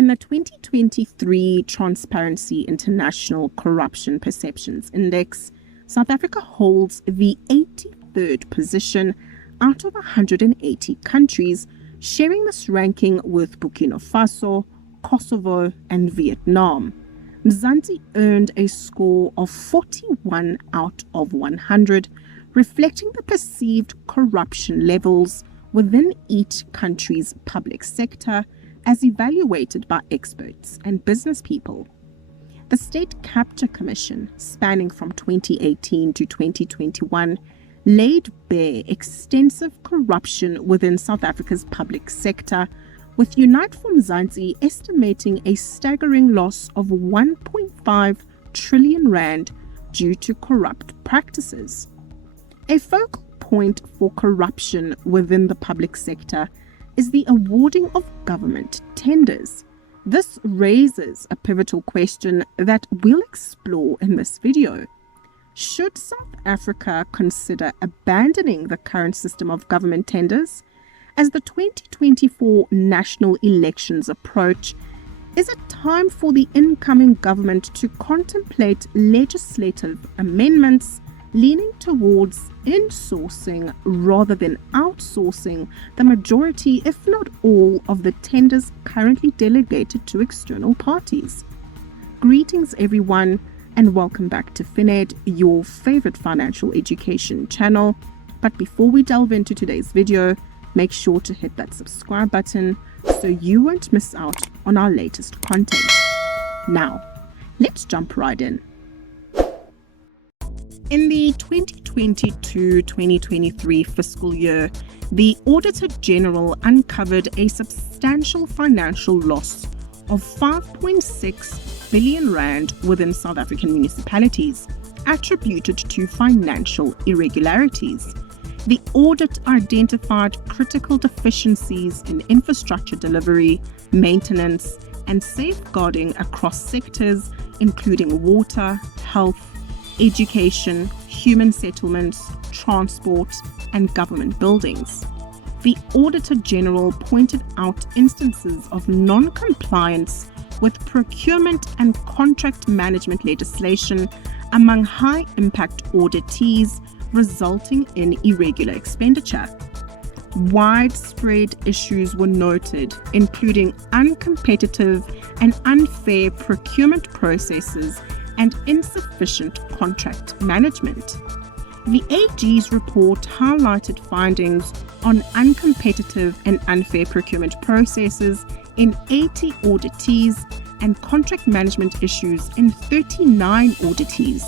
In the 2023 Transparency International Corruption Perceptions Index, South Africa holds the 83rd position out of 180 countries, sharing this ranking with Burkina Faso, Kosovo, and Vietnam. Mzansi earned a score of 41 out of 100, reflecting the perceived corruption levels within each country's public sector as evaluated by experts and business people. The State Capture Commission, spanning from 2018 to 2021, laid bare extensive corruption within South Africa's public sector, with Unite for Mzansi estimating a staggering loss of 1.5 trillion rand due to corrupt practices. A focal point for corruption within the public sector is the awarding of government tenders. This raises a pivotal question that we'll explore in this video. Should South Africa consider abandoning the current system of government tenders? As the 2024 national elections approach, is it time for the incoming government to contemplate legislative amendments leaning towards insourcing rather than outsourcing the majority, if not all, of the tenders currently delegated to external parties? Greetings everyone, and welcome back to FinEd, your favorite financial education channel. But before we delve into today's video, make sure to hit that subscribe button so you won't miss out on our latest content. Now, let's jump right in. In the 2022-2023 fiscal year, the Auditor General uncovered a substantial financial loss of 5.6 billion rand within South African municipalities, attributed to financial irregularities. The audit identified critical deficiencies in infrastructure delivery, maintenance, and safeguarding across sectors including water, health, education, human settlements, transport, and government buildings. The Auditor General pointed out instances of non-compliance with procurement and contract management legislation among high-impact auditees, resulting in irregular expenditure. Widespread issues were noted, including uncompetitive and unfair procurement processes and insufficient contract management. The AG's report highlighted findings on uncompetitive and unfair procurement processes in 80 auditees and contract management issues in 39 auditees.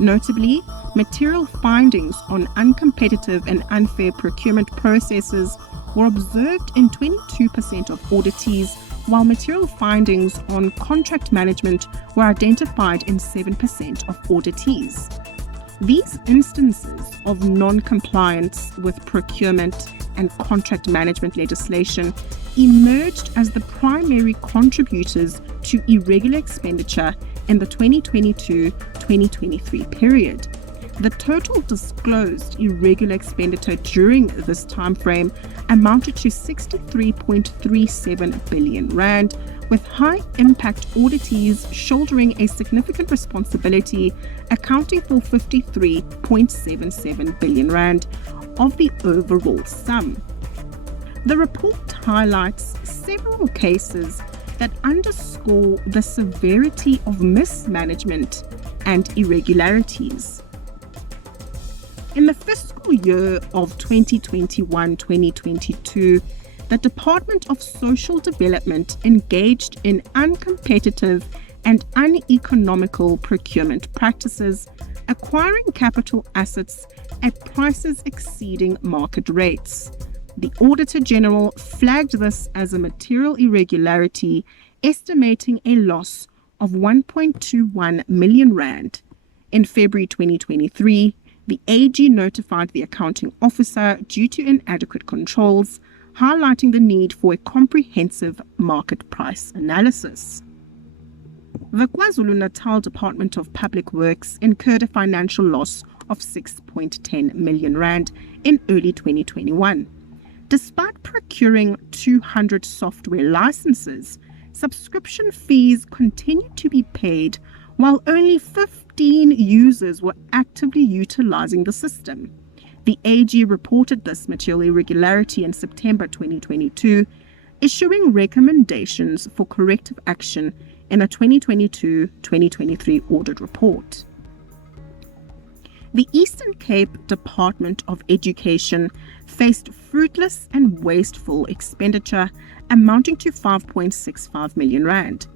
Notably, material findings on uncompetitive and unfair procurement processes were observed in 22% of auditees, while material findings on contract management were identified in 7% of auditees. These instances of non-compliance with procurement and contract management legislation emerged as the primary contributors to irregular expenditure in the 2022-2023 period. The total disclosed irregular expenditure during this timeframe amounted to 63.37 billion rand, with high-impact auditees shouldering a significant responsibility, accounting for 53.77 billion rand of the overall sum. The report highlights several cases that underscore the severity of mismanagement and irregularities. In the fiscal year of 2021-2022, the Department of Social Development engaged in uncompetitive and uneconomical procurement practices, acquiring capital assets at prices exceeding market rates. The Auditor General flagged this as a material irregularity, estimating a loss of 1.21 million rand. In February 2023, the AG notified the accounting officer due to inadequate controls, highlighting the need for a comprehensive market price analysis. The KwaZulu-Natal Department of Public Works incurred a financial loss of 6.10 million rand in early 2021. Despite procuring 200 software licenses, subscription fees continued to be paid while only 15 users were actively utilizing the system. The AG reported this material irregularity in September 2022, issuing recommendations for corrective action in a 2022-2023 audit report. The Eastern Cape Department of Education faced fruitless and wasteful expenditure amounting to 5.65 million rand.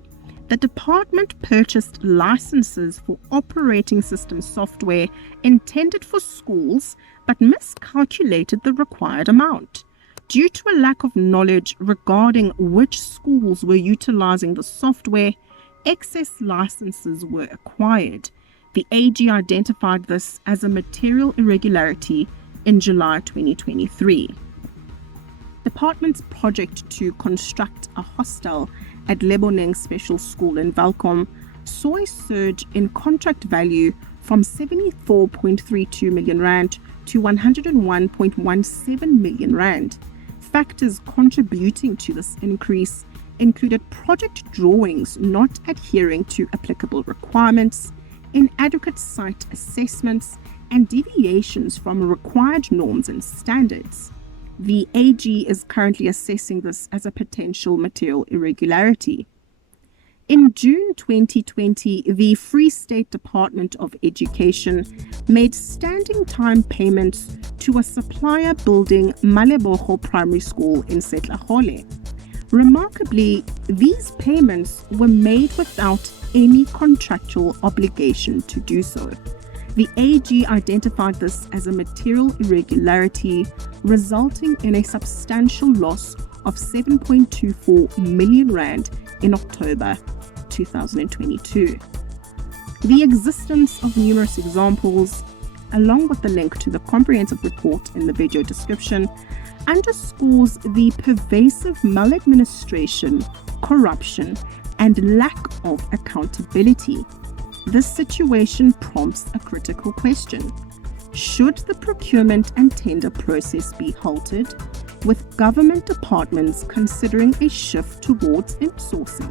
The department purchased licenses for operating system software intended for schools but miscalculated the required amount. Due to a lack of knowledge regarding which schools were utilizing the software, excess licenses were acquired. The AG identified this as a material irregularity in July 2023. Department's project to construct a hostel at Leboneng Special School in Welkom saw a surge in contract value from 74.32 million rand to 101.17 million rand. Factors contributing to this increase included project drawings not adhering to applicable requirements, inadequate site assessments, and deviations from required norms and standards. The AG is currently assessing this as a potential material irregularity. In June 2020, the Free State Department of Education made standing time payments to a supplier building Malebogo Primary School in Setlagole. Remarkably, these payments were made without any contractual obligation to do so. The AG identified this as a material irregularity, resulting in a substantial loss of 7.24 million rand in October 2022. The existence of numerous examples, along with the link to the comprehensive report in the video description, underscores the pervasive maladministration, corruption, and lack of accountability. This situation prompts a critical question. Should the procurement and tender process be halted, with government departments considering a shift towards insourcing?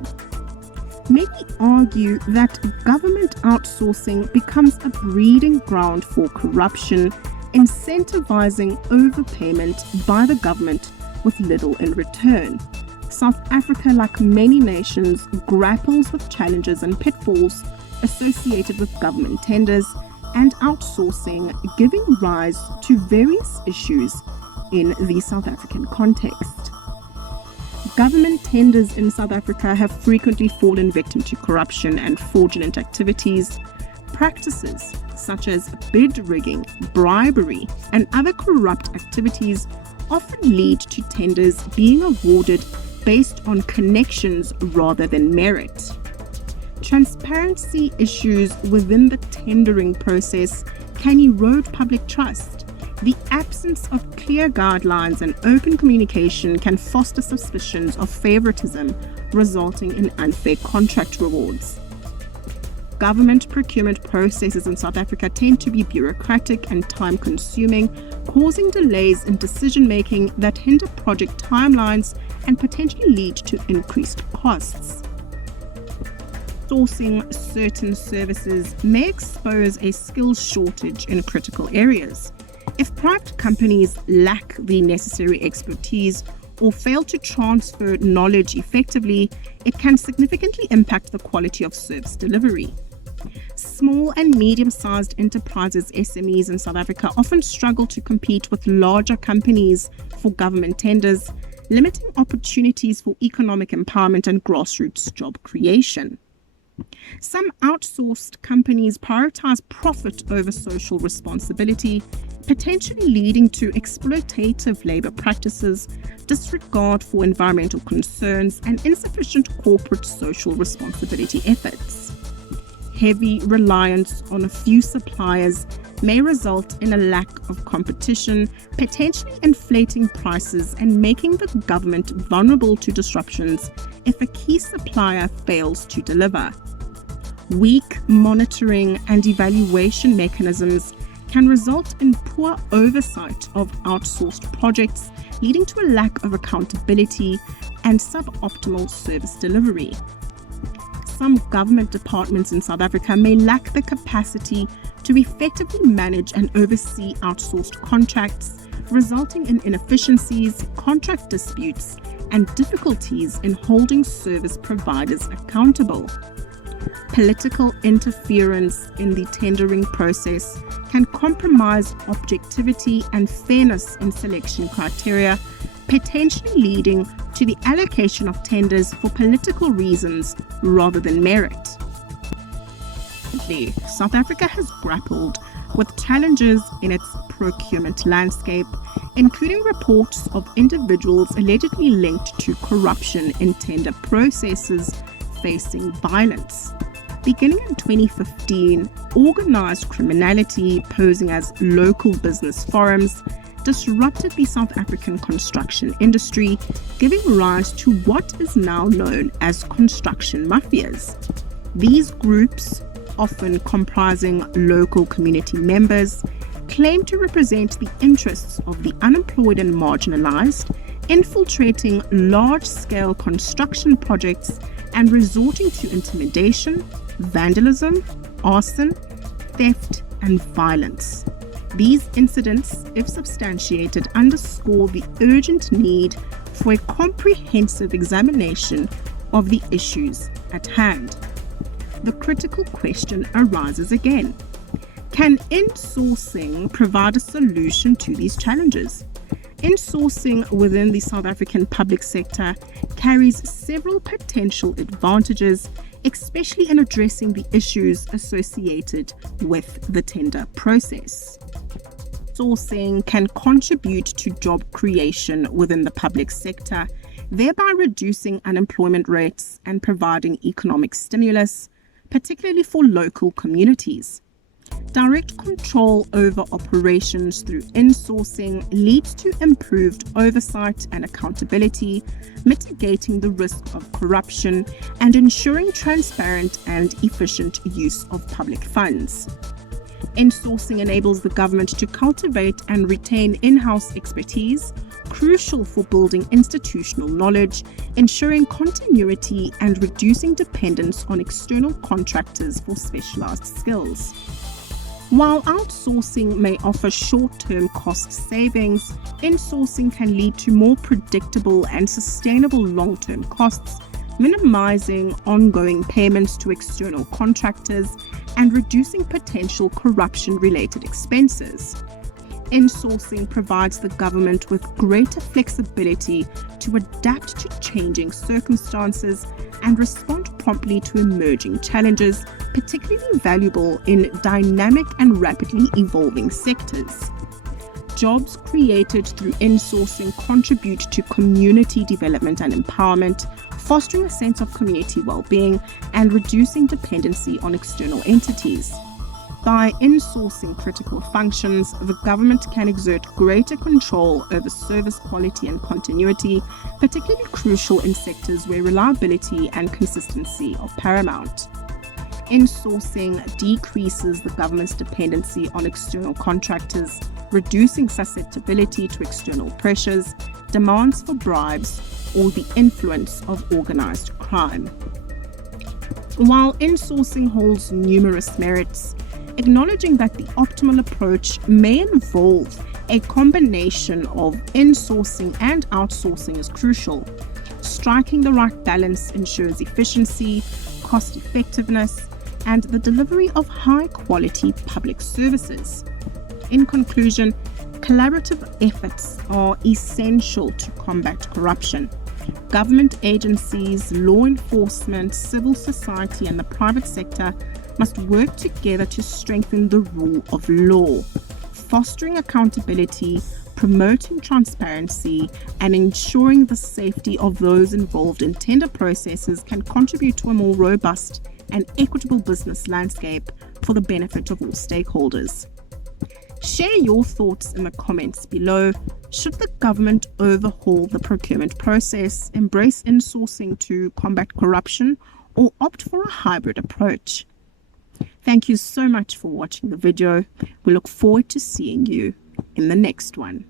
Many argue that government outsourcing becomes a breeding ground for corruption, incentivizing overpayment by the government with little in return. South Africa, like many nations, grapples with challenges and pitfalls associated with government tenders and outsourcing, giving rise to various issues in the South African context. Government tenders in South Africa have frequently fallen victim to corruption and fraudulent activities. Practices such as bid rigging, bribery, and other corrupt activities often lead to tenders being awarded based on connections rather than merit. Transparency issues within the tendering process can erode public trust. The absence of clear guidelines and open communication can foster suspicions of favoritism, resulting in unfair contract rewards. Government procurement processes in South Africa tend to be bureaucratic and time-consuming, causing delays in decision-making that hinder project timelines and potentially lead to increased costs. Sourcing certain services may expose a skills shortage in critical areas. If private companies lack the necessary expertise or fail to transfer knowledge effectively, it can significantly impact the quality of service delivery. Small and medium-sized enterprises, SMEs in South Africa, often struggle to compete with larger companies for government tenders, limiting opportunities for economic empowerment and grassroots job creation. Some outsourced companies prioritize profit over social responsibility, potentially leading to exploitative labor practices, disregard for environmental concerns, and insufficient corporate social responsibility efforts. Heavy reliance on a few suppliers may result in a lack of competition, potentially inflating prices and making the government vulnerable to disruptions if a key supplier fails to deliver. Weak monitoring and evaluation mechanisms can result in poor oversight of outsourced projects, leading to a lack of accountability, and suboptimal service delivery. Some government departments in South Africa may lack the capacity to effectively manage and oversee outsourced contracts, resulting in inefficiencies, contract disputes, and difficulties in holding service providers accountable. Political interference in the tendering process can compromise objectivity and fairness in selection criteria, potentially leading to the allocation of tenders for political reasons rather than merit. South Africa has grappled with challenges in its procurement landscape, including reports of individuals allegedly linked to corruption in tender processes facing violence. Beginning in 2015, organized criminality posing as local business forums disrupted the South African construction industry, giving rise to what is now known as construction mafias. These groups, often comprising local community members, claim to represent the interests of the unemployed and marginalized, infiltrating large-scale construction projects and resorting to intimidation, vandalism, arson, theft, and violence. These incidents, if substantiated, underscore the urgent need for a comprehensive examination of the issues at hand. The critical question arises again: can insourcing provide a solution to these challenges? Insourcing within the South African public sector carries several potential advantages, especially in addressing the issues associated with the tender process. Insourcing can contribute to job creation within the public sector, thereby reducing unemployment rates and providing economic stimulus, particularly for local communities. Direct control over operations through insourcing leads to improved oversight and accountability, mitigating the risk of corruption and ensuring transparent and efficient use of public funds. Insourcing enables the government to cultivate and retain in-house expertise, crucial for building institutional knowledge, ensuring continuity and reducing dependence on external contractors for specialized skills. While outsourcing may offer short-term cost savings, insourcing can lead to more predictable and sustainable long-term costs, minimizing ongoing payments to external contractors and reducing potential corruption-related expenses. Insourcing provides the government with greater flexibility to adapt to changing circumstances and respond promptly to emerging challenges, particularly valuable in dynamic and rapidly evolving sectors. Jobs created through insourcing contribute to community development and empowerment, fostering a sense of community well-being and reducing dependency on external entities. By insourcing critical functions, the government can exert greater control over service quality and continuity, particularly crucial in sectors where reliability and consistency are paramount. Insourcing decreases the government's dependency on external contractors, reducing susceptibility to external pressures, demands for bribes, or the influence of organized crime. While insourcing holds numerous merits, acknowledging that the optimal approach may involve a combination of insourcing and outsourcing is crucial. Striking the right balance ensures efficiency, cost effectiveness, and the delivery of high-quality public services. In conclusion, collaborative efforts are essential to combat corruption. Government agencies, law enforcement, civil society, and the private sector must work together to strengthen the rule of law, fostering accountability, promoting transparency, and ensuring the safety of those involved in tender processes can contribute to a more robust and equitable business landscape for the benefit of all stakeholders. Share your thoughts in the comments below. Should the government overhaul the procurement process, embrace insourcing to combat corruption, or opt for a hybrid approach? Thank you so much for watching the video. We look forward to seeing you in the next one.